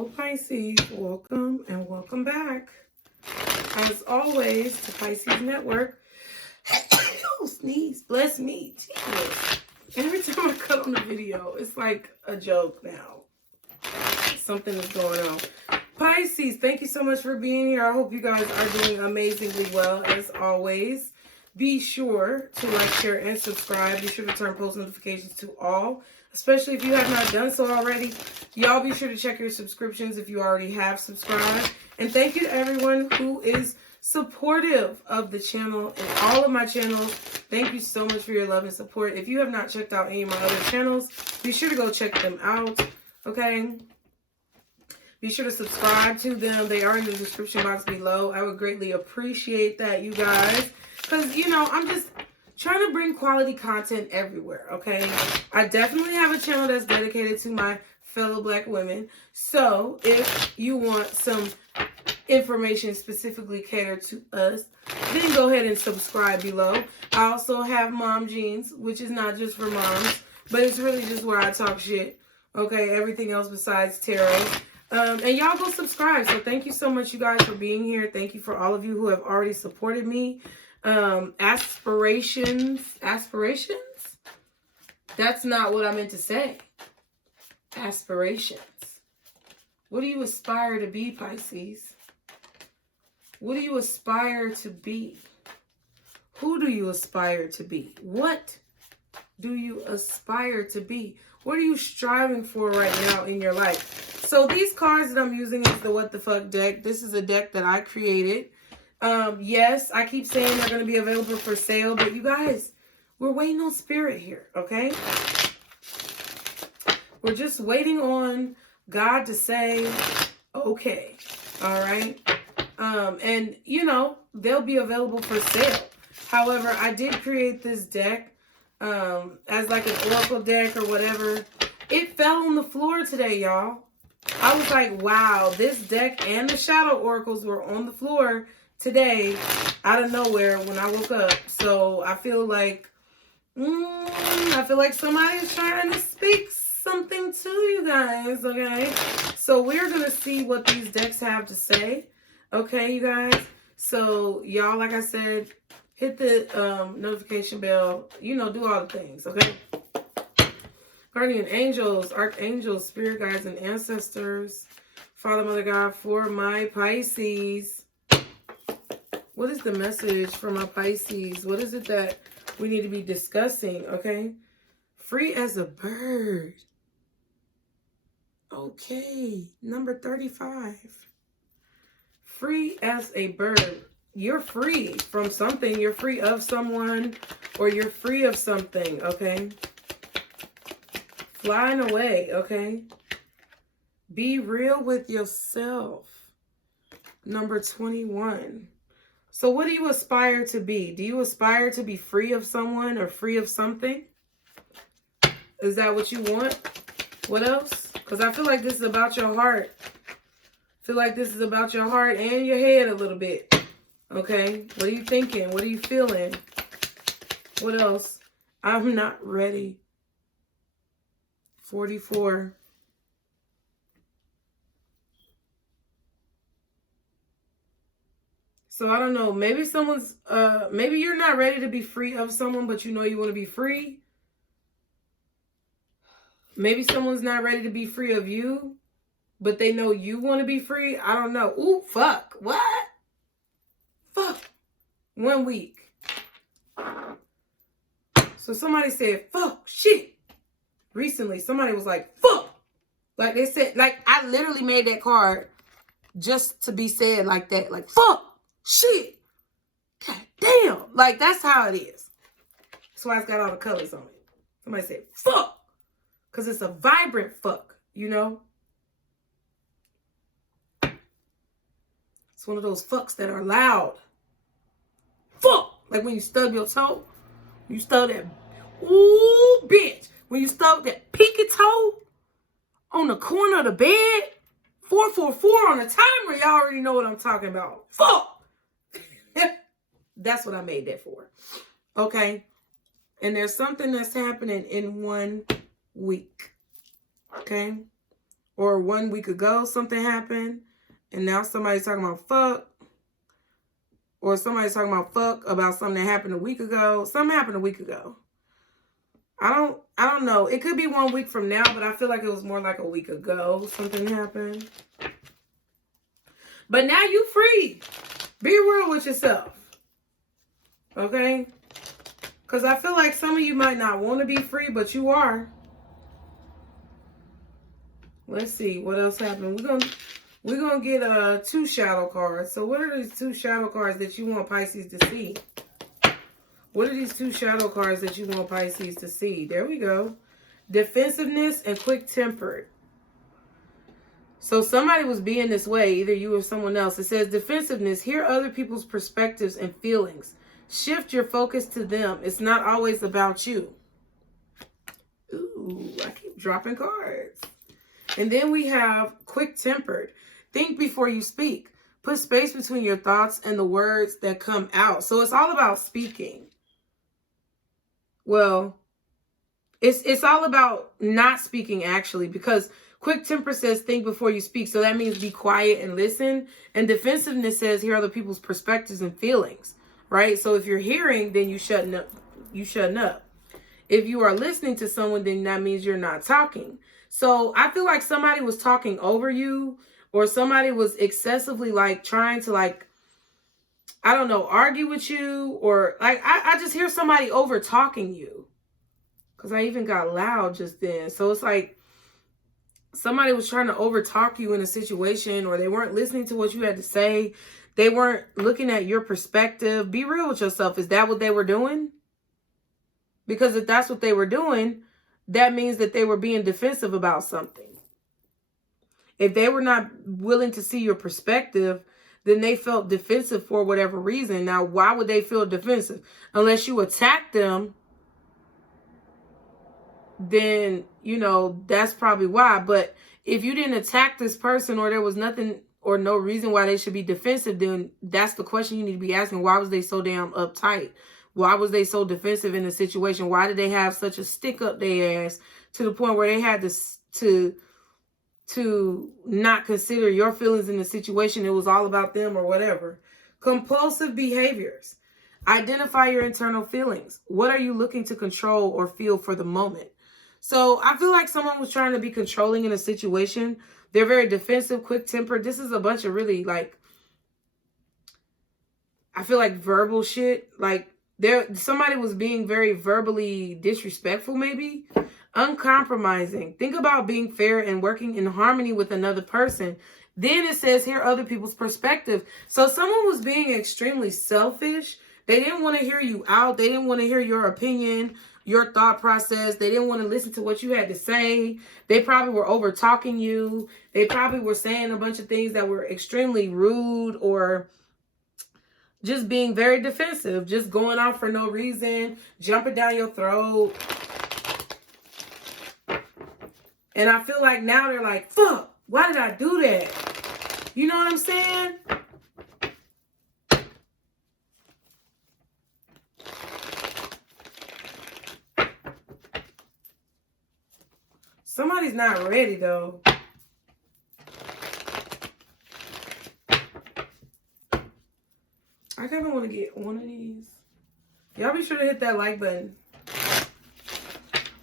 Hello, Pisces. Welcome and welcome back. As always, to Pisces Network. Oh, sneeze. Bless me. Jesus. Every time I cut on the video, it's like a joke now. Something is going on. Pisces, thank you so much for being here. I hope you guys are doing amazingly well, as always. Be sure to like, share, and subscribe. Be sure to turn post notifications to all, especially if you have not done so already. Y'all be sure to check your subscriptions if you already have subscribed. And thank you to everyone who is supportive of the channel and all of my channels. Thank you so much for your love and support. If you have not checked out any of my other channels, be sure to go check them out, okay? Be sure to subscribe to them. They are in the description box below. I would greatly appreciate that, you guys. Because, you know, I'm just trying to bring quality content everywhere, okay? I definitely have a channel that's dedicated to my fellow Black women. So if you want some information specifically catered to us, then go ahead and subscribe below. I also have Mom Jeans, which is not just for moms, but it's really just where I talk shit, okay? Everything else besides tarot. And y'all go subscribe. So thank you so much, you guys, for being here. Thank you for all of you who have already supported me. Aspirations? That's not what I meant to say. Aspirations. What do you aspire to be, Pisces? What do you aspire to be? Who do you aspire to be? What do you aspire to be? What are you striving for right now in your life? So these cards that I'm using is the What the Fuck deck. This is a deck that I created. Yes, I keep saying they're going to be available for sale, but you guys, we're waiting on spirit here, okay? We're just waiting on God to say, okay, all right? And, you know, they'll be available for sale. However, I did create this deck as like an oracle deck or whatever. It fell on the floor today, y'all. I was like, wow, this deck and the shadow oracles were on the floor today out of nowhere when I woke up. So I feel like somebody's trying to speak something to you guys, okay? So we're going to see what these decks have to say, okay, you guys? So y'all, like I said, hit the notification bell, you know, do all the things, okay? Guardian angels, archangels, spirit guides, and ancestors, Father, Mother, God, for my Pisces. What is the message for my Pisces? What is it that we need to be discussing, okay? Free as a bird. Okay, number 35. Free as a bird. You're free from something. You're free of someone, or you're free of something, okay? Flying away, okay? Be real with yourself. Number 21. So what do you aspire to be? Do you aspire to be free of someone or free of something? Is that what you want? What else? Because I feel like this is about your heart. I feel like this is about your heart and your head a little bit. Okay? What are you thinking? What are you feeling? What else? I'm not ready. 44. So I don't know. Maybe someone's, maybe you're not ready to be free of someone, but you know you want to be free. Maybe someone's not ready to be free of you, but they know you want to be free. I don't know. Ooh, fuck. What? Fuck. 1 week. So somebody said, fuck, shit. Recently, somebody was like, fuck. Like they said, like I literally made that card just to be said like that. Like, fuck, shit. God damn. Like, that's how it is. That's why it's got all the colors on it. Somebody said, fuck. Because it's a vibrant fuck, you know? It's one of those fucks that are loud. Fuck. Like when you stub your toe. You stub that, ooh, bitch. When you stub that pinky toe on the corner of the bed, 444 on the timer, y'all already know what I'm talking about. Fuck. That's what I made that for. Okay? And there's something that's happening in 1 week. Okay? or 1 week ago something happened, and now somebody's talking about fuck, or somebody's talking about fuck about something that happened a week ago. Something happened a week ago. I don't know. It could be 1 week from now, but I feel like it was more like a week ago something happened. But now you free. Be real with yourself. Okay? Because I feel like some of you might not want to be free, but you are. Let's see what else happened. We're gonna get 2 shadow cards. So what are these 2 shadow cards that you want Pisces to see? What are these 2 shadow cards that you want Pisces to see? There we go. Defensiveness and quick-tempered. So somebody was being this way, either you or someone else. It says defensiveness. Hear other people's perspectives and feelings. Shift your focus to them. It's not always about you. Ooh, I keep dropping cards. And then we have quick-tempered. Think before you speak. Put space between your thoughts and the words that come out. So it's all about speaking. Well, it's all about not speaking, actually, because quick temper says think before you speak. So that means be quiet and listen. And defensiveness says hear other people's perspectives and feelings, right? So if you're hearing, then you shutting up. You shutting up. If you are listening to someone, then that means you're not talking. So I feel like somebody was talking over you, or somebody was excessively like trying to like, I don't know, argue with you, or like I just hear somebody over talking you. Because I even got loud just then. So it's like somebody was trying to over talk you in a situation, or they weren't listening to what you had to say. They weren't looking at your perspective. Be real with yourself. Is that what they were doing? Because if that's what they were doing, that means that they were being defensive about something. If they were not willing to see your perspective, then they felt defensive for whatever reason. Now, why would they feel defensive? Unless you attack them, then, you know, that's probably why. But if you didn't attack this person, or there was nothing or no reason why they should be defensive, then that's the question you need to be asking. Why was they so damn uptight? Why was they so defensive in the situation? Why did they have such a stick up their ass to the point where they had to not consider your feelings in the situation? It was all about them or whatever. Compulsive behaviors. Identify your internal feelings. What are you looking to control or feel for the moment? So I feel like someone was trying to be controlling in a situation. They're very defensive, quick-tempered. This is a bunch of really like, I feel like verbal shit. Like somebody was being very verbally disrespectful, maybe. Uncompromising. Think about being fair and working in harmony with another person. Then it says hear other people's perspective. So someone was being extremely selfish. They didn't want to hear you out. They didn't want to hear your opinion, your thought process. They didn't want to listen to what you had to say. They probably were over talking you. They probably were saying a bunch of things that were extremely rude, or just being very defensive, just going off for no reason, jumping down your throat. And I feel like now they're like, fuck, why did I do that? You know what I'm saying? Somebody's not ready, though. I kind of want to get one of these. Y'all be sure to hit that like button.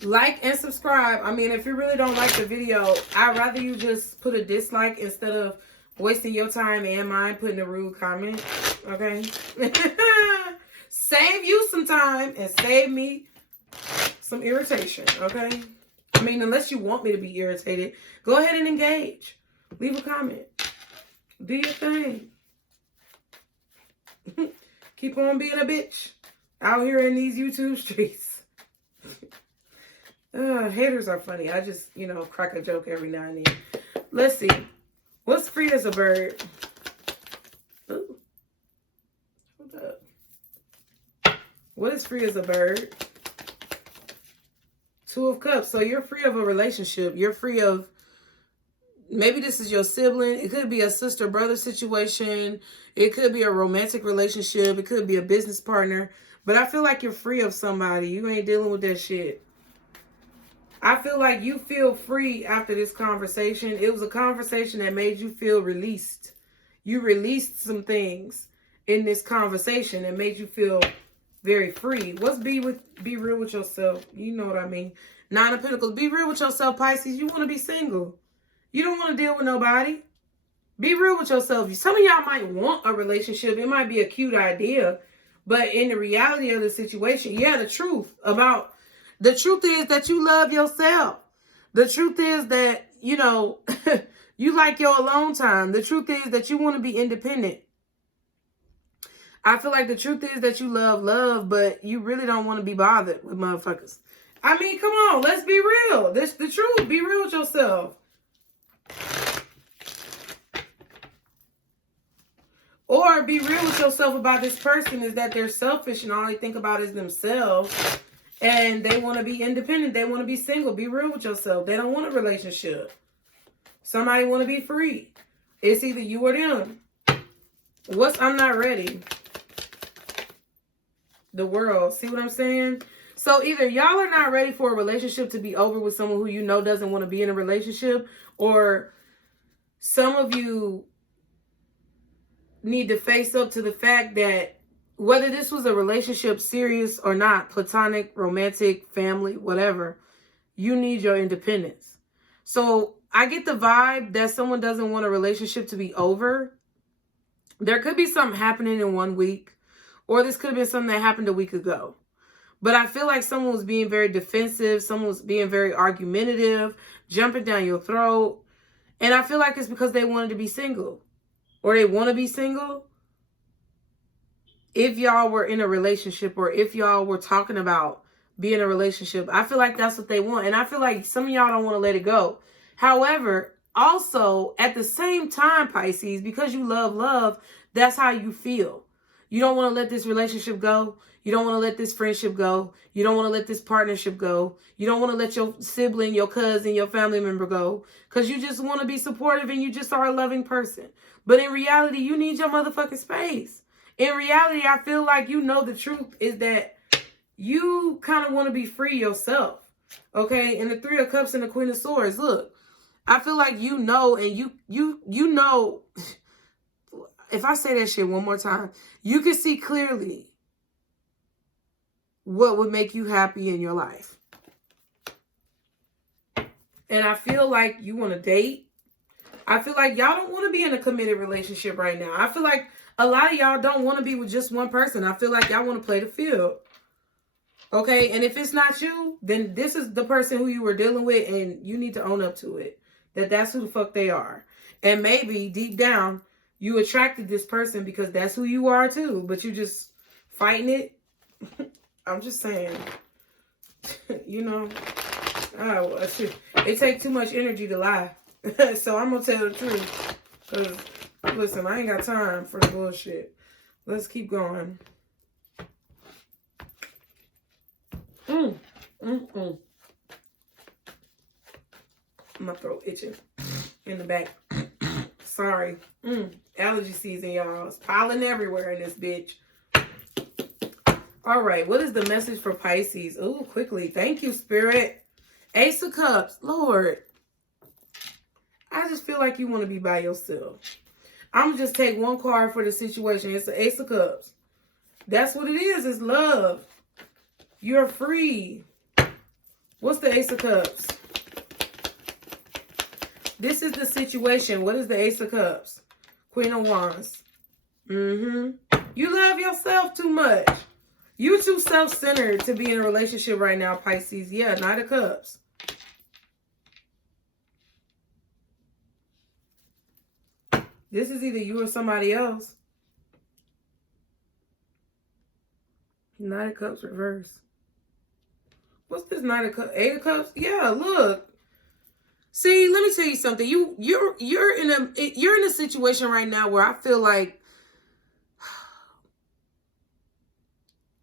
Like and subscribe. I mean, if you really don't like the video, I'd rather you just put a dislike instead of wasting your time and mine putting a rude comment. Okay? Save you some time and save me some irritation. Okay? I mean, unless you want me to be irritated, go ahead and engage. Leave a comment. Do your thing. Keep on being a bitch out here in these YouTube streets. Haters are funny. I just, you know, crack a joke every now and then. Let's see. What's free as a bird? Ooh. Hold up. What is free as a bird? 2 of Cups. So you're free of a relationship. You're free of, maybe this is your sibling. It could be a sister-brother situation. It could be a romantic relationship. It could be a business partner. But I feel like you're free of somebody. You ain't dealing with that shit. I feel like you feel free after this conversation. It was a conversation that made you feel released. You released some things in this conversation and made you feel very free. What's be real with yourself? You know what I mean. Nine of Pentacles. Be real with yourself, Pisces. You want to be single. You don't want to deal with nobody. Be real with yourself. Some of y'all might want a relationship. It might be a cute idea. But in the reality of the situation, yeah, the truth is that you love yourself. The truth is that, you know, you like your alone time. The truth is that you want to be independent. I feel like the truth is that you love, but you really don't want to be bothered with motherfuckers. I mean, come on, let's be real. This the truth. Be real with yourself. Or be real with yourself about this person is that they're selfish and all they think about is themselves. And they want to be independent. They want to be single. Be real with yourself. They don't want a relationship. Somebody want to be free. It's either you or them. I'm not ready. The world. See what I'm saying? So either y'all are not ready for a relationship to be over with someone who you know doesn't want to be in a relationship, or some of you need to face up to the fact that whether this was a relationship, serious or not, platonic, romantic, family, whatever, you need your independence. So I get the vibe that someone doesn't want a relationship to be over. There could be something happening in 1 week, or this could have been something that happened a week ago. But I feel like someone was being very defensive. Someone was being very argumentative, jumping down your throat. And I feel like it's because they wanted to be single. Or they want to be single. If y'all were in a relationship, or if y'all were talking about being in a relationship, I feel like that's what they want. And I feel like some of y'all don't want to let it go. However, also at the same time, Pisces, because you love, that's how you feel. You don't want to let this relationship go. You don't want to let this friendship go. You don't want to let this partnership go. You don't want to let your sibling, your cousin, your family member go. Because you just want to be supportive and you just are a loving person. But in reality, you need your motherfucking space. In reality, I feel like you know the truth is that you kind of want to be free yourself. Okay? And the Three of Cups and the Queen of Swords. Look, I feel like you know, and you know, if I say that shit one more time, you can see clearly what would make you happy in your life. And I feel like you want to date. I feel like y'all don't want to be in a committed relationship right now. I feel like a lot of y'all don't want to be with just one person. I feel like y'all want to play the field. Okay? And if it's not you, then this is the person who you were dealing with, and you need to own up to it. That's who the fuck they are. And maybe deep down, you attracted this person because that's who you are too. But you just fighting it. I'm just saying. You know. It takes too much energy to lie. So I'm going to tell the truth. Because, listen, I ain't got time for the bullshit. Let's keep going. My throat itching in the back. Sorry. Allergy season, y'all. It's piling everywhere in this bitch. All right. What is the message for Pisces? Ooh, quickly. Thank you, Spirit. Ace of Cups. Lord. I just feel like you want to be by yourself. I'm going to just take one card for the situation. It's the Ace of Cups. That's what it is. It's love. You're free. What's the Ace of Cups? This is the situation. What is the Ace of Cups? Queen of Wands. You love yourself too much. You're too self-centered to be in a relationship right now, Pisces. Yeah, Knight of Cups. This is either you or somebody else. Knight of Cups reverse. What's this Knight of Cups? Eight of Cups? Yeah, look. See, let me tell you something. You're in a situation right now where I feel like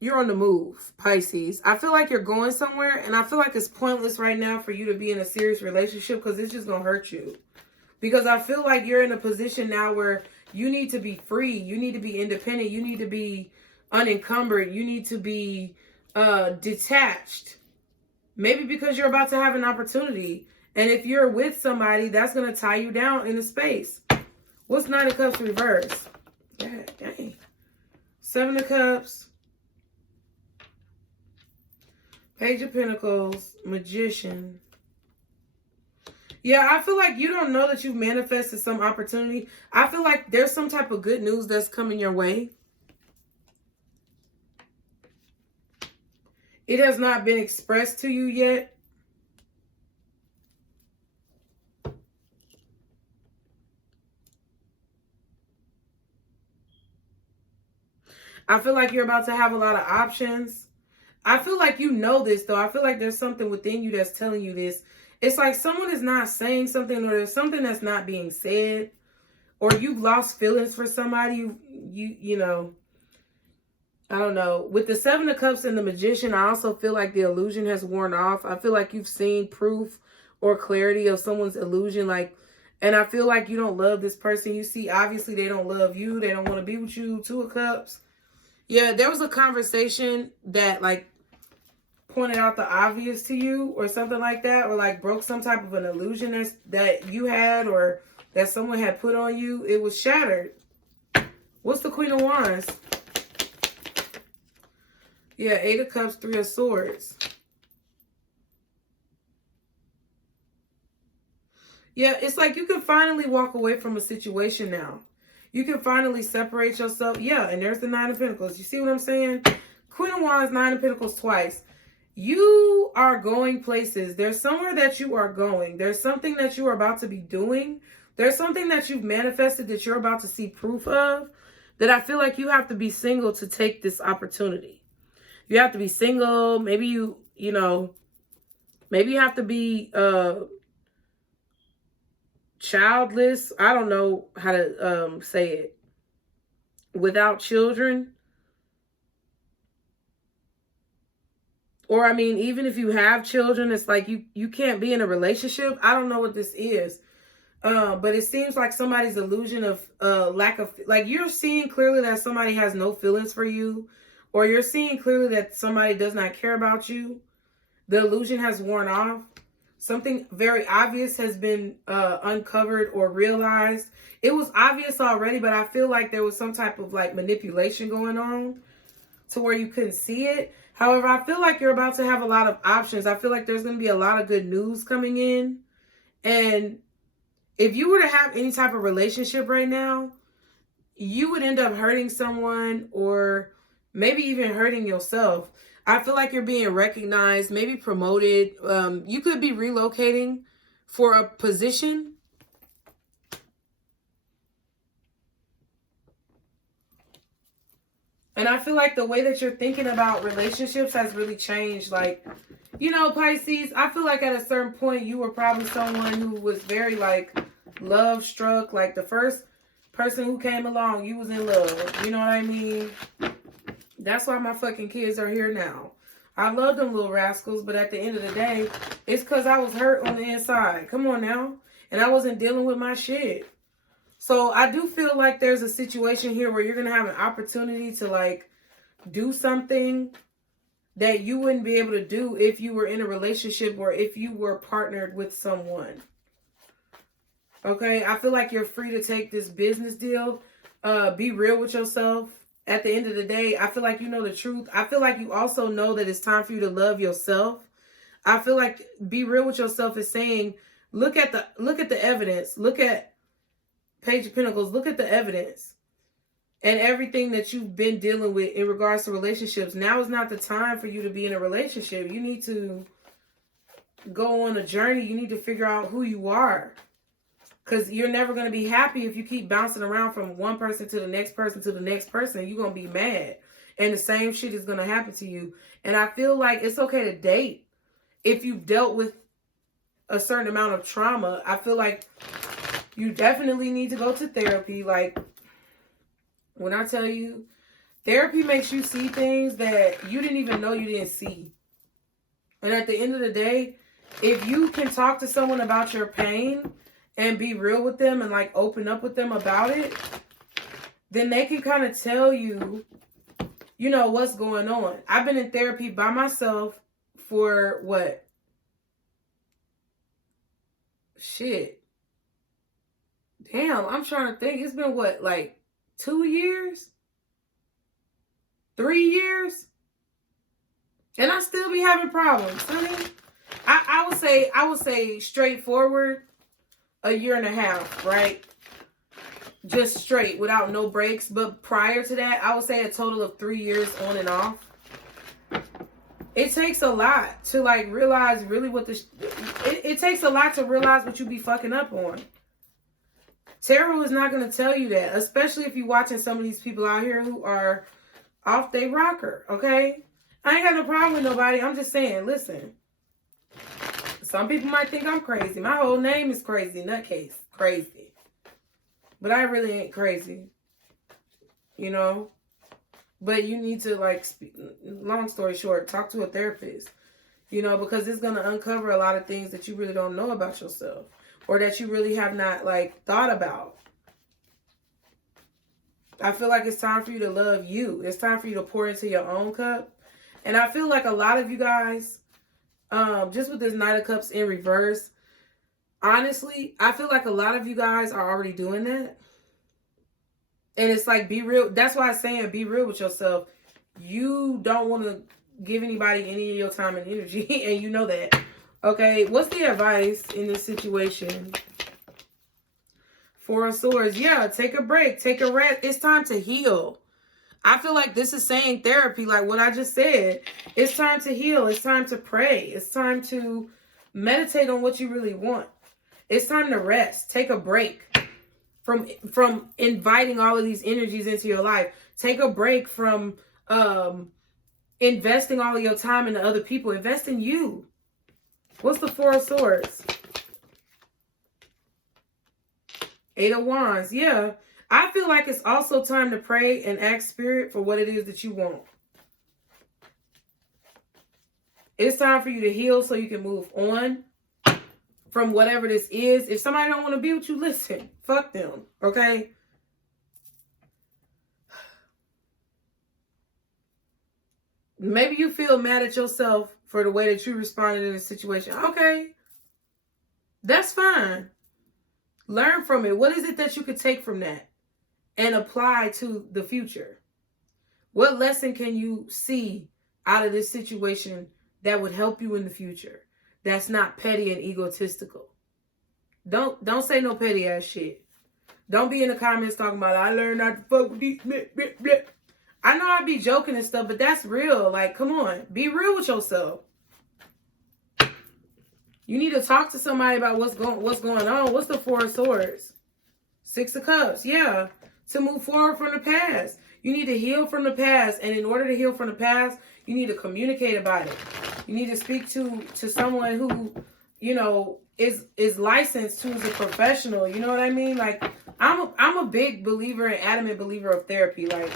you're on the move, Pisces. I feel like you're going somewhere, and I feel like it's pointless right now for you to be in a serious relationship because it's just going to hurt you. Because I feel like you're in a position now where you need to be free. You need to be independent. You need to be unencumbered. You need to be detached. Maybe because you're about to have an opportunity. And if you're with somebody, that's going to tie you down in a space. What's Nine of Cups reverse? God dang. Seven of Cups. Page of Pentacles. Magician. Yeah, I feel like you don't know that you've manifested some opportunity. I feel like there's some type of good news that's coming your way. It has not been expressed to you yet. I feel like you're about to have a lot of options. I feel like you know this, though. I feel like there's something within you that's telling you this. It's like someone is not saying something, or there's something that's not being said, or you've lost feelings for somebody. You know, I don't know. With the Seven of Cups and the Magician, I also feel like the illusion has worn off. I feel like you've seen proof or clarity of someone's illusion. And I feel like you don't love this person. You see, obviously, they don't love you. They don't want to be with you. Two of Cups. Yeah, there was a conversation that, like, pointed out the obvious to you or something like that, or like broke some type of an illusion that you had or that someone had put on you. It was shattered. What's the Queen of Wands? Yeah, Eight of Cups, Three of Swords. Yeah, it's like you can finally walk away from a situation now. You can finally separate yourself. Yeah, and there's the Nine of Pentacles. You see what I'm saying? Queen of Wands, Nine of Pentacles twice. You are going places. There's somewhere that you are going. There's something that you are about to be doing. There's something that you've manifested that you're about to see proof of, that I feel like you have to be single to take this opportunity. You have to be single. Maybe you know, maybe you have to be childless. I don't know how to say it. Without children. Or, I mean, even if you have children, it's like you can't be in a relationship. I don't know what this is. But it seems like somebody's illusion of lack of, like, you're seeing clearly that somebody has no feelings for you, or you're seeing clearly that somebody does not care about you. The illusion has worn off. Something very obvious has been uncovered or realized. It was obvious already, but I feel like there was some type of like manipulation going on to where you couldn't see it. However, I feel like you're about to have a lot of options. I feel like there's going to be a lot of good news coming in. And if you were to have any type of relationship right now, you would end up hurting someone, or maybe even hurting yourself. I feel like you're being recognized, maybe promoted. You could be relocating for a position. And I feel like the way that you're thinking about relationships has really changed. Like, you know, Pisces, I feel like at a certain point you were probably someone who was very like love struck. Like the first person who came along, you was in love. You know what I mean? That's why my fucking kids are here now. I love them little rascals, but at the end of the day, it's because I was hurt on the inside. Come on now. And I wasn't dealing with my shit. So I do feel like there's a situation here where you're going to have an opportunity to like do something that you wouldn't be able to do if you were in a relationship or if you were partnered with someone. Okay, I feel like you're free to take this business deal. Be real with yourself. At the end of the day, I feel like you know the truth. I feel like you also know that it's time for you to love yourself. I feel like be real with yourself is saying, look at the evidence. Look at Page of Pentacles. Look at the evidence and everything that you've been dealing with in regards to relationships. Now is not the time for you to be in a relationship. You need to go on a journey. You need to figure out who you are. Because you're never going to be happy if you keep bouncing around from one person to the next person to the next person. You're going to be mad. And the same shit is going to happen to you. And I feel like it's okay to date if you've dealt with a certain amount of trauma. I feel like you definitely need to go to therapy. Like, when I tell you, therapy makes you see things that you didn't even know you didn't see. And at the end of the day, if you can talk to someone about your pain and be real with them and like open up with them about it, then they can kind of tell you, you know, what's going on. I've been in therapy by myself for what? Shit. Damn, I'm trying to think. It's been what, like 2 years? 3 years? And I still be having problems, honey. I would say straightforward, 1.5 years, right? Just straight, without no breaks. But prior to that, I would say a total of 3 years on and off. It takes a lot to like realize really what it takes a lot to realize what you be fucking up on. Tarot is not going to tell you that, especially if you're watching some of these people out here who are off they rocker, okay? I ain't got no problem with nobody. I'm just saying, listen. Some people might think I'm crazy. My whole name is crazy, TheNutCase. Crazy. But I really ain't crazy. You know? But you need to, like, long story short, talk to a therapist. You know, because it's going to uncover a lot of things that you really don't know about yourself. Or that you really have not, like, thought about. I feel like it's time for you to love you. It's time for you to pour into your own cup. And I feel like a lot of you guys, just with this Knight of Cups in reverse, honestly, I feel like a lot of you guys are already doing that. And it's like, be real. That's why I'm saying be real with yourself. You don't want to give anybody any of your time and energy. And you know that. Okay, what's the advice in this situation? 4 of Swords. Yeah, take a break. Take a rest. It's time to heal. I feel like this is saying therapy, like what I just said. It's time to heal. It's time to pray. It's time to meditate on what you really want. It's time to rest. Take a break from inviting all of these energies into your life. Take a break from investing all of your time into other people. Invest in you. What's the 4 of Swords? 8 of Wands. Yeah. I feel like it's also time to pray and ask Spirit for what it is that you want. It's time for you to heal so you can move on from whatever this is. If somebody don't want to be with you, listen. Fuck them. Okay? Maybe you feel mad at yourself for the way that you responded in a situation. Okay. That's fine. Learn from it. What is it that you could take from that and apply to the future? What lesson can you see out of this situation that would help you in the future? That's not petty and egotistical. Don't say no petty ass shit. Don't be in the comments talking about, I learned not to fuck with these. Bleh, bleh, bleh. I know I be joking and stuff, but that's real. Like, come on. Be real with yourself. You need to talk to somebody about what's going on. What's the 4 of Swords? 6 of Cups. Yeah. To move forward from the past. You need to heal from the past. And in order to heal from the past, you need to communicate about it. You need to speak to someone who, you know, is licensed, who's a professional. You know what I mean? Like, I'm a big believer and adamant believer of therapy. Like,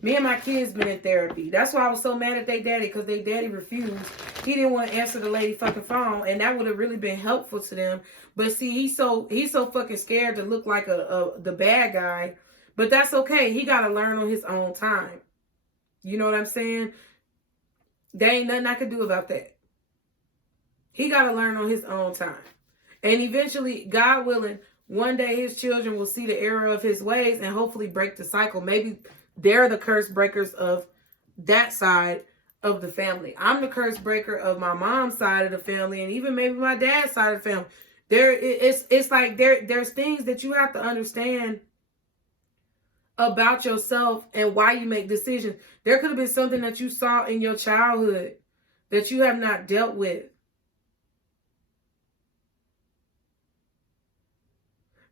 me and my kids been in therapy. That's why I was so mad at their daddy, because their daddy refused. He didn't want to answer the lady fucking phone, and that would have really been helpful to them. But see, he's so fucking scared to look like the bad guy. But that's okay. He got to learn on his own time. You know what I'm saying? There ain't nothing I could do about that. He got to learn on his own time. And eventually, God willing, one day his children will see the error of his ways and hopefully break the cycle. Maybe they're the curse breakers of that side of the family. I'm the curse breaker of my mom's side of the family, and even maybe my dad's side of the family. It's like there's things that you have to understand about yourself and why you make decisions. There could have been something that you saw in your childhood that you have not dealt with.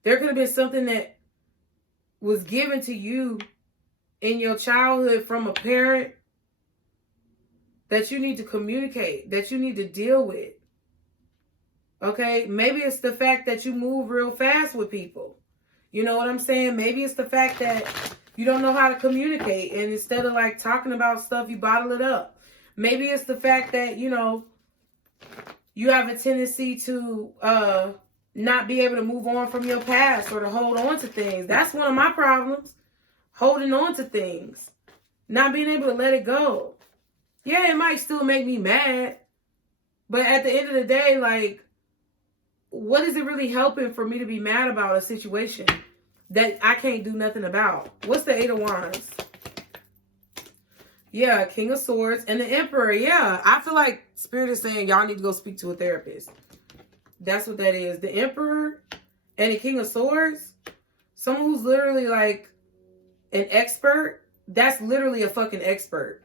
There could have been something that was given to you in your childhood from a parent that you need to communicate, that you need to deal with. Okay? Maybe it's the fact that you move real fast with people. You know what I'm saying? Maybe it's the fact that you don't know how to communicate, and instead of like talking about stuff, you bottle it up. Maybe it's the fact that, you know, you have a tendency to not be able to move on from your past or to hold on to things. That's one of my problems. Holding on to things. Not being able to let it go. Yeah, it might still make me mad, But at the end of the day, like, what is it really helping for me to be mad about a situation that I can't do nothing about? What's the 8 of Wands? Yeah, King of Swords and the Emperor. Yeah, I feel like Spirit is saying y'all need to go speak to a therapist. That's what that is. The Emperor and the King of Swords. Someone who's literally like an expert. That's literally a fucking expert.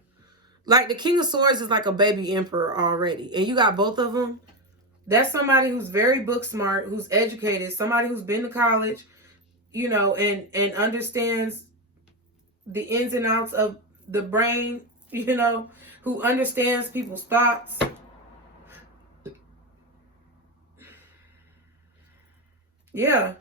Like the King of Swords is like a baby emperor already. And you got both of them. That's somebody who's very book smart, who's educated, somebody who's been to college, you know, and understands the ins and outs of the brain, you know, who understands people's thoughts. Yeah.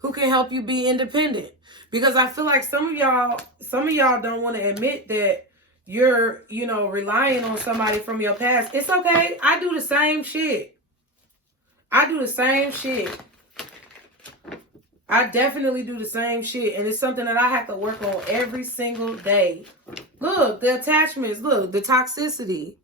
Who can help you be independent. Because I feel like some of y'all don't want to admit that you're, you know, relying on somebody from your past. It's okay. I do the same shit. I do the same shit. I definitely do the same shit. And it's something that I have to work on every single day. Look, the attachments. Look, the toxicity.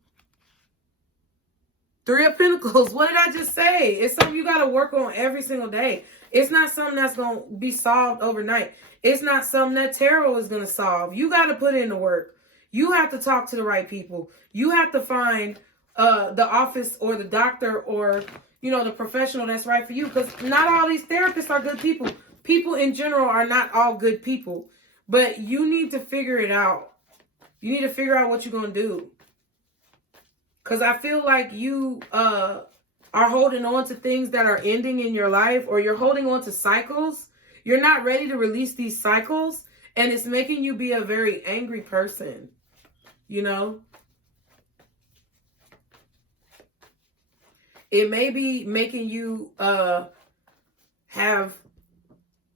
3 of Pentacles. What did I just say? It's something you got to work on every single day. It's not something that's going to be solved overnight. It's not something that tarot is going to solve. You got to put in the work. You have to talk to the right people. You have to find the office or the doctor or, you know, the professional that's right for you. Because not all these therapists are good people. People in general are not all good people. But you need to figure it out. You need to figure out what you're going to do. Because I feel like you are holding on to things that are ending in your life, or you're holding on to cycles. You're not ready to release these cycles, and it's making you be a very angry person, you know? It may be making you have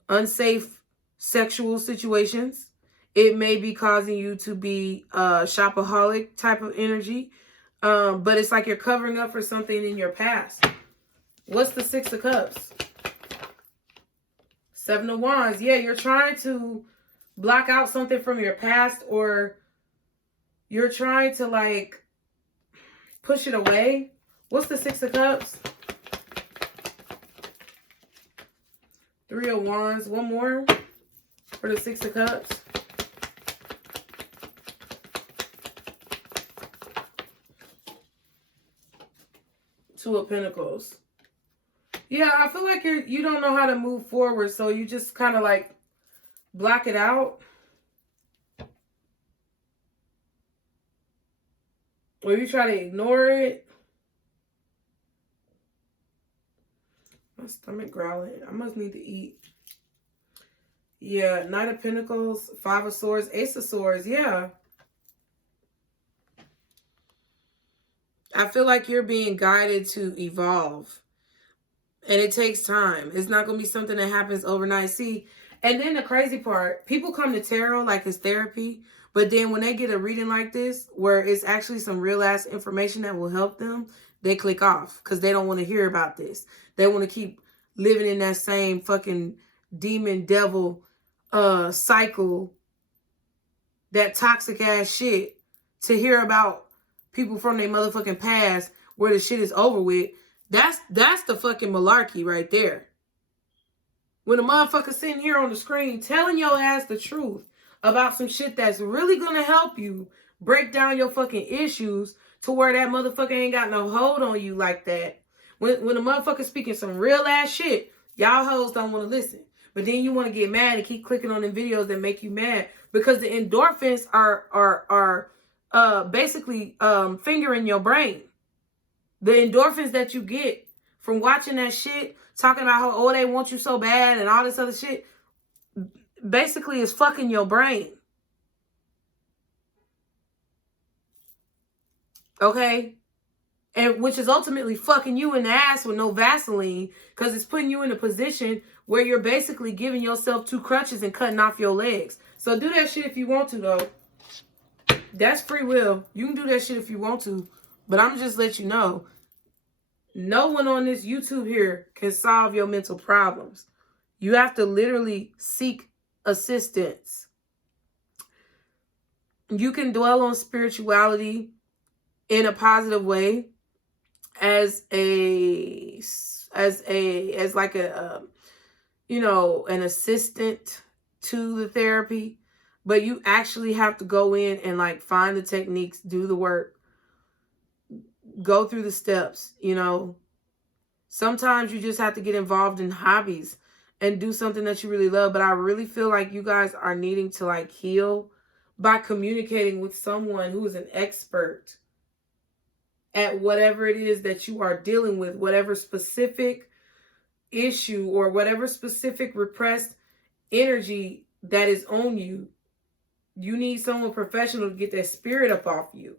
unsafe sexual situations. It may be causing you to be a shopaholic type of energy. But it's like you're covering up for something in your past. What's the 6 of Cups? 7 of Wands. Yeah, you're trying to block out something from your past, or you're trying to like push it away. What's the 6 of Cups? 3 of Wands. One more for the 6 of Cups. Two of Pentacles. Yeah, I feel like you don't know how to move forward, so you just kind of like block it out. Or you try to ignore it. My stomach growling. I must need to eat. Yeah, Knight of Pentacles, 5 of Swords, Ace of Swords. Yeah. I feel like you're being guided to evolve. And it takes time. It's not going to be something that happens overnight. See, and then the crazy part, people come to tarot like it's therapy. But then when they get a reading like this, where it's actually some real ass information that will help them, they click off because they don't want to hear about this. They want to keep living in that same fucking demon devil cycle, that toxic ass shit, to hear about people from their motherfucking past where the shit is over with. That's the fucking malarkey right there. When a motherfucker sitting here on the screen telling your ass the truth about some shit that's really gonna help you break down your fucking issues to where that motherfucker ain't got no hold on you like that. When a motherfucker speaking some real ass shit, y'all hoes don't want to listen. But then you want to get mad and keep clicking on them videos that make you mad because the endorphins are basically fingering your brain. The endorphins that you get from watching that shit, talking about how, oh, they want you so bad and all this other shit, basically is fucking your brain. Okay? And which is ultimately fucking you in the ass with no Vaseline, because it's putting you in a position where you're basically giving yourself 2 crutches and cutting off your legs. So do that shit if you want to, though. That's free will. You can do that shit if you want to. But I'm just let you know, no one on this YouTube here can solve your mental problems. You have to literally seek assistance. You can dwell on spirituality in a positive way, as like a you know, an assistant to the therapy, but you actually have to go in and like find the techniques, do the work, go through the steps, you know. Sometimes you just have to get involved in hobbies and do something that you really love. But I really feel like you guys are needing to like heal by communicating with someone who is an expert at whatever it is that you are dealing with, whatever specific issue or whatever specific repressed energy that is on you. You need someone professional to get that spirit up off you.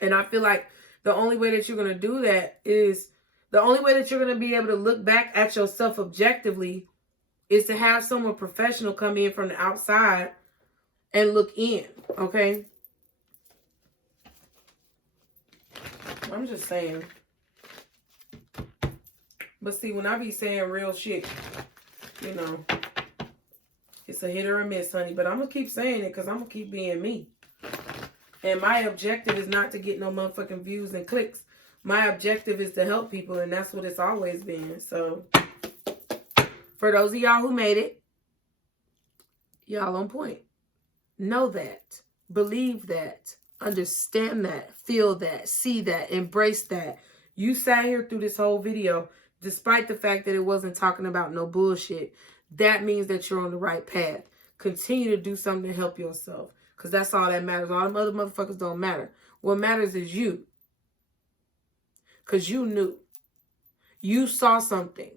And I feel like the only way that you're going to do that is, the only way that you're going to be able to look back at yourself objectively is to have someone professional come in from the outside and look in, okay? I'm just saying. But see, when I be saying real shit, you know, it's a hit or a miss, honey. But I'm going to keep saying it because I'm going to keep being me. And my objective is not to get no motherfucking views and clicks. My objective is to help people, and that's what it's always been. So, for those of y'all who made it, y'all on point. Know that. Believe that. Understand that. Feel that. See that. Embrace that. You sat here through this whole video, despite the fact that it wasn't talking about no bullshit. That means that you're on the right path. Continue to do something to help yourself. Because that's all that matters. All them other motherfuckers don't matter. What matters is you. Because you knew. You saw something.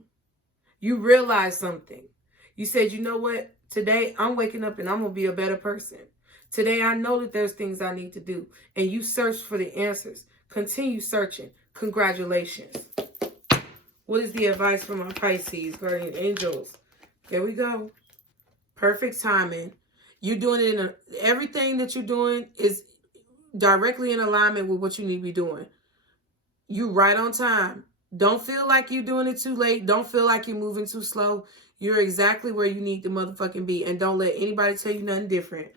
You realized something. You said, you know what? Today I'm waking up and I'm going to be a better person. Today I know that there's things I need to do. And you search for the answers. Continue searching. Congratulations. What is the advice from my Pisces, guardian angels? There we go. Perfect timing. You're doing it everything that you're doing is directly in alignment with what you need to be doing. You right on time. Don't feel like you're doing it too late. Don't feel like you're moving too slow. You're exactly where you need to motherfucking be. And don't let anybody tell you nothing different.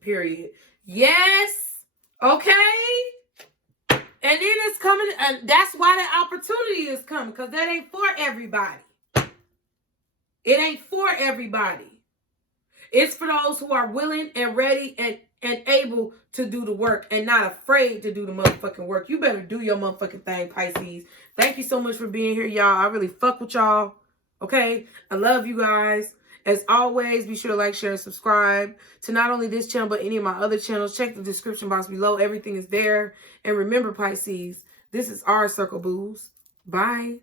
Period. Yes. Okay. And then it's coming. And that's why the opportunity is coming. Because that ain't for everybody. It ain't for everybody. It's for those who are willing and ready and able to do the work and not afraid to do the motherfucking work. You better do your motherfucking thing, Pisces. Thank you so much for being here, y'all. I really fuck with y'all. Okay? I love you guys. As always, be sure to like, share, and subscribe to not only this channel, but any of my other channels. Check the description box below. Everything is there. And remember, Pisces, this is our circle, booze. Bye.